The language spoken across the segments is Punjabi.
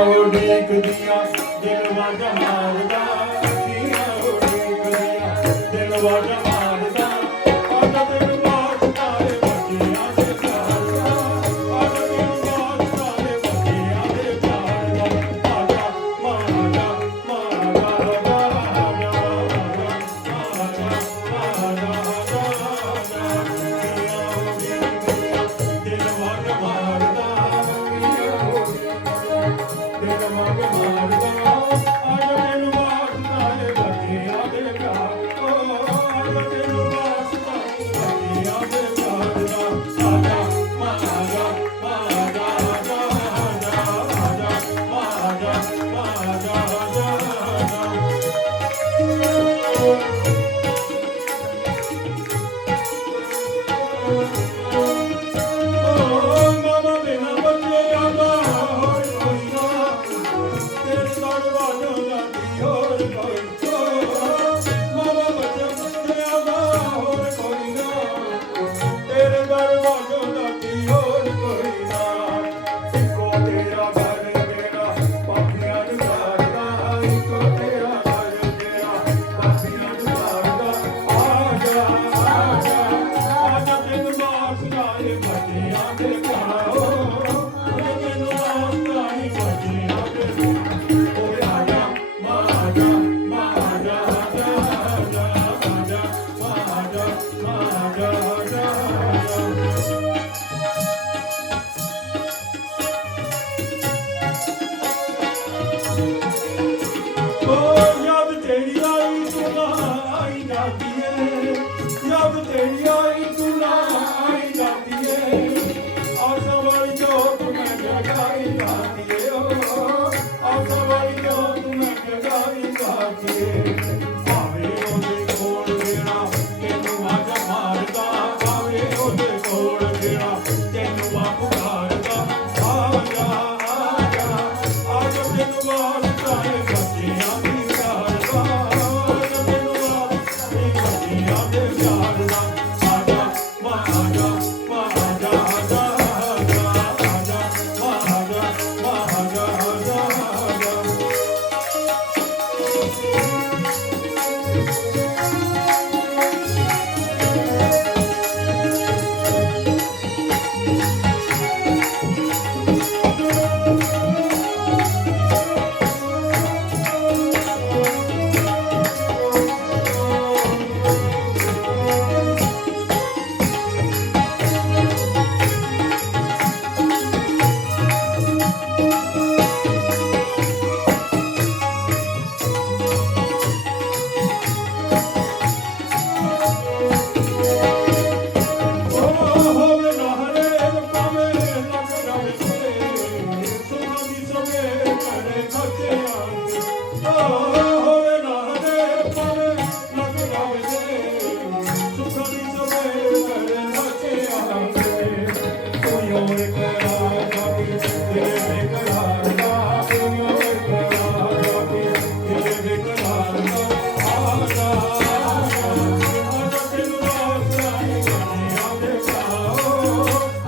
ਉਡੀਕ ਦੀਆਂ ਦਿਲ ਵਾਜ ਮਾਰਦਾ ਕੀਆਂ ਉਡੀਕ ਦੀਆਂ ਦਿਲ ਵਾਜ ਮਾਰਦਾ ਅੱਜ ਦਿਨ ਬਾਤ ਸਾਰੇ ਬੱਚਿਆਂ ਦੇ ਪਿਆਰ ਦਾ ਅੱਜ ਦਿਨ ਬਾਤ ਸਾਰੇ ਬੱਚਿਆਂ ਦੇ ਪਿਆਰ ਦਾ ਆਜਾ ਮਾਜਾ ਮਾਜਾ ਰਾਜਾ ਆਜਾ ਦਿਲ ਵਾਜ ਮਾਰਦਾ ਦਿਲ ਵਾਜ ਮਾਰਦਾ ਅੱਜ ਦਿਨ ਬਾਤ ਸਾਰੇ ਬੱਚਿਆਂ ਦੇ ਪਿਆਰ ਅੱਜ ਦਿਨ ਬਾਤ ਸਾਰੇ ਬੱਚਿਆਂ ਦੇ ਪਿਆਰ ਦਾ ਆਜਾ ਮਾਜਾ ਮਾਜਾ ਆਜਾ ਆਜਾ ਮਾਜਾ ਮਾਜਾ ਮਾਮਾ ਬਿਨਾ ਬੱਚੇ ਜਾਂਦਾ ਹੋਰ ਕੋਈ ਨਾ ਤੇਰੇ ਨਾਲ ਵਾਜੋ ਜਾਂਦੀ ਹੋਰ ਕੋਈ ਮਾਮਾ ਬੱਚੇ ਜਾਂਦਾ ਹੋਰ ਕੋਈ ਨਾ ਤੇਰੇ ਨਾਲ ਵਾਜੋ ਜਾਂਦੀ ਹੋਰ ਕੋਈ ਨਾ ਇੱਕੋ ਤੇਰਾ ਘਰ ਮੇਰਾ ਪਾਪੀਆਂ ਨੂੰ ਛੱਡਦਾ ਇੱਕੋ ਤੇਰਾ ਘਰ ਮੇਰਾ ਪਾਪੀਆਂ ਨੂੰ ਛੱਡਦਾ ਆਜਾ ਆਜਾ ਆਜਾ ਦਿਨ ਬਾਸ ਜਾਏ ਬੱਚਿਆਂ ਦੇ ਪਿਆਰ ਦਿਨ ਬਾਸ ਜਾਏ ਬੱਚਿਆਂ ਦੇ ਓਏ ਆਜਾ ਮਾਜਾ ਮਾਜਾ ਆਜਾ ਆਜਾ ਆਜਾ ਮਾਜਾ ਮਾਜਾ ਆਜਾ ਓ ਯਾਦ ਤੇਰੀ ਆਈ ਤੂੰ ਨਾ ਆਈ ਜਾਂਦੀ ਏ ਯਾਦ ਤੇਰੀ ਆਈ ਤੂੰ ਨਾ ਆਈ ਜਾਂਦੀ ਏ ਆਸਾਂ ਵਾਲੀ ਜੋਤ ਮੈਂ ਜਗਾਈ ਜਾਂਦੀ ਏ ਓ ਆਸਾਂ ਵਾਲੀ ਜੋਤ ਮੈਂ ਜਗਾਈ ਜਾਂਦੀ ਏ ਭਾਵੇਂ ਉਹਦੇ ਕੋਲ ਜਿਹੜਾ ਤੈਨੂੰ ਵਾਜਾ ਮਾਰਦਾ ਭਾਵੇਂ ਉਹਦੇ ਕੋਲ ਜਿਹੜਾ ਤੈਨੂੰ ਬਾਪੂ ਮਾਰਦਾ ਆਜਾ ਆਜਾ ਆਜਾ ਤੈਨੂੰ ਵਾਸਤਾ ਏ ਬੱਚਿਆਂ ਦੀ ਪਿਆਰ ਦਾ ਆਜਾ ਤੈਨੂੰ ਵਾਸਤਾ ਏ ਬੱਚਿਆਂ ਦੇ ਪਿਆਰ ਦਾ ਆਜਾ ਮਾਜਾ ਮਾਜਾ ਆਜਾ ਆਜਾ ਆਜਾ ਮਾਜਾ ਮਾਜਾ ਆਜਾ ਆਜਾ ਹੋਵੇ ਨਾ ਹਰੇਕ ਪਾਵੇਂ ਲੱਗ ਜਾਵੇ ਸੁਣਾ ਦੀ ਸਵੇ ਕਰੇ ਬੱਚਿਆਂ ਦੀ ਹੋਵੇ ਨਾ ਹਰੇਕ ਪਾਵੇਂ ਲੱਗ ਜਾਵੇ ਸੁਣਾ ਦੀ ਸਵੇ ਕਰੇ ਬੱਚਿਆਂ ਦੀ ਕੋਈ ਹੋਰ ਕਰਾ ਜਾਵੇ ਤੇਰੇ ਬੇਕਰਾਰ ਦਾ ਕੋਈ ਹੋਰ ਕਰਾ ਜਾਵੇ ਤੇਰੇ ਬੇਕਰਾਰ ਦਾ ਆਜਾ ਆਜਾ ਤੈਨੂੰ ਵਾਸਤਾ ਏ ਬੱਚਿਆਂ ਦੇ ਪਿਆਰ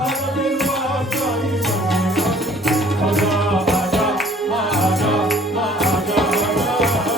ਆਜਾ ਤੈਨੂੰ ਵਾਸਤਾ ਏ ਬੱਚਿਆਂ ਦੇ ਆਜਾ ਆਜਾ ਮਾਜਾ ਮਾਜਾ ਆਜਾ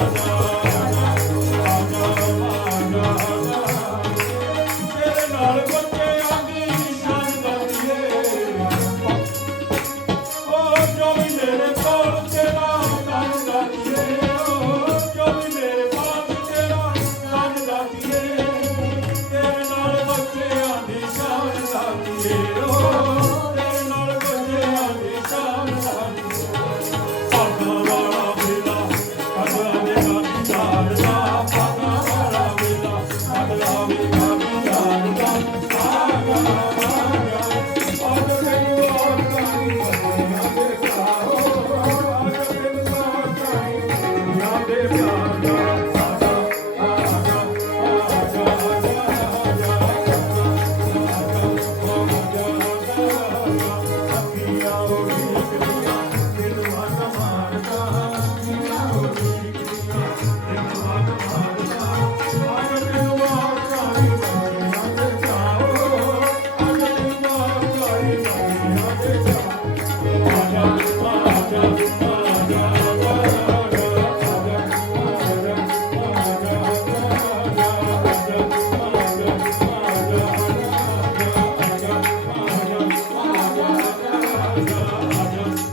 आजा